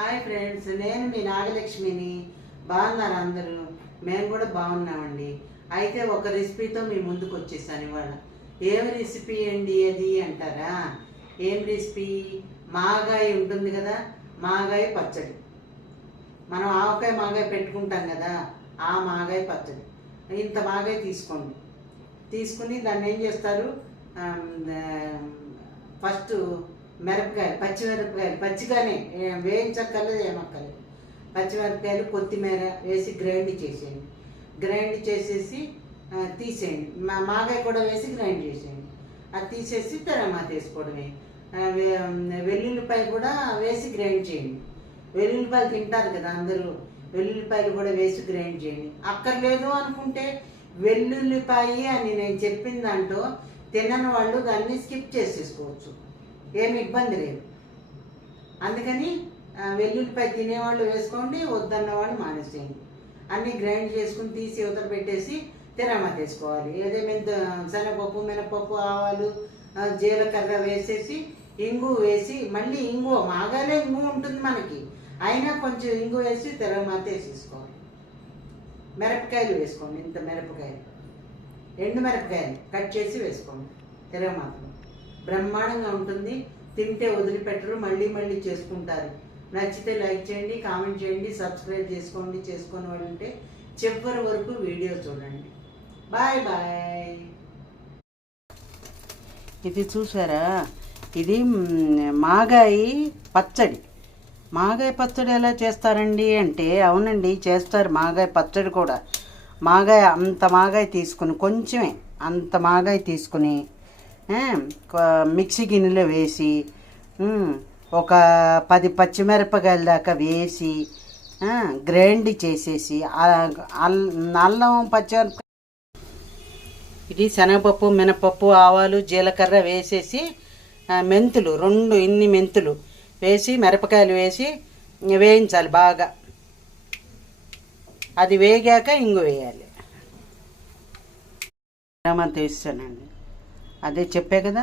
Hi friends, నేను మీ నాగలక్ష్మిని. బాగున్నారు అందరూ? మేము కూడా బాగున్నామండి. అయితే ఒక రెసిపీతో మీ ముందుకు వచ్చేసాను ఇవాళ. ఏం రెసిపీ అండి అది అంటారా? ఏం రెసిపీ? మాగాయ ఉంటుంది కదా, మాగాయ పచ్చడి. మనం ఆవకాయ మాగాయ పెట్టుకుంటాం కదా, ఆ మాగాయ పచ్చడి. ఇంత మాగాయ తీసుకోండి. తీసుకుని దాన్ని ఏం చేస్తారు? ఫస్ట్ మిరపకాయలు, పచ్చిమిరపకాయలు పచ్చిగానే వేయించక్కర్లేదు, ఏమక్కర్లేదు. పచ్చిమిరపకాయలు, కొత్తిమీర వేసి గ్రైండ్ చేసేయండి. గ్రైండ్ చేసేసి తీసేయండి. మాగాయ కూడా వేసి గ్రైండ్ చేసేయండి. అది తీసేసి టమాటా వేసుకోవడమే. వెల్లుల్లిపాయ కూడా వేసి గ్రైండ్ చేయండి. వెల్లుల్లిపాయలు తింటారు కదా అందరూ, వెల్లుల్లిపాయలు కూడా వేసి గ్రైండ్ చేయండి. అక్కర్లేదు అనుకుంటే వెల్లుల్లిపాయ అని నేను చెప్పిన దాంట్లో తినని వాళ్ళు దాన్ని స్కిప్ చేసేసుకోవచ్చు, ఏమి ఇబ్బంది లేదు. అందుకని వెల్లుల్లిపాయ తినేవాళ్ళు వేసుకోండి, వద్దన్న వాళ్ళు మానేసేయండి. అన్నీ గ్రైండ్ చేసుకుని తీసి యువతలు పెట్టేసి తిరగమాత వేసుకోవాలి. ఏదేమైనా శనగపప్పు, మినపప్పు, ఆవాలు, జీలకర్ర వేసేసి ఇంగు వేసి, మళ్ళీ ఇంగు మాగానే ఇంగు ఉంటుంది మనకి, అయినా కొంచెం ఇంగు వేసి తిరగమాత వేసేసుకోవాలి. మిరపకాయలు వేసుకోండి, ఇంత మిరపకాయలు, ఎండు మిరపకాయలు కట్ చేసి వేసుకోండి తిరగమాతలో. బ్రహ్మాండంగా ఉంటుంది, తింటే వదిలిపెట్టరు, మళ్ళీ మళ్ళీ చేసుకుంటారు. నచ్చితే లైక్ చేయండి, కామెంట్ చేయండి, సబ్స్క్రైబ్ చేసుకోండి. చేసుకునే వాళ్ళు ఉంటే చివరి వరకు వీడియో చూడండి. Bye bye. ఇది చూసారా? ఇది మాగాయ పచ్చడి. మాగాయ పచ్చడి ఎలా చేస్తారండి అంటే, అవునండి చేస్తారు మాగాయ పచ్చడి కూడా. మాగాయ అంత మాగాయ తీసుకుని, కొంచెమే అంత మాగాయ తీసుకుని మిక్సీ గిన్నెలో వేసి ఒక 10 పచ్చిమిరపకాయల దాకా వేసి గ్రైండ్ చేసేసి, అల్లం, పచ్చిమిరపకాయ, ఇది శనగపప్పు, మినపప్పు, ఆవాలు, జీలకర్ర వేసేసి, మెంతులు 2 ఇన్ని మెంతులు వేసి, మిరపకాయలు వేసి వేయించాలి బాగా. అది వేగాక ఇంగు వేయాలి. టమాటా వేస్తానండి, అదే చెప్పే కదా.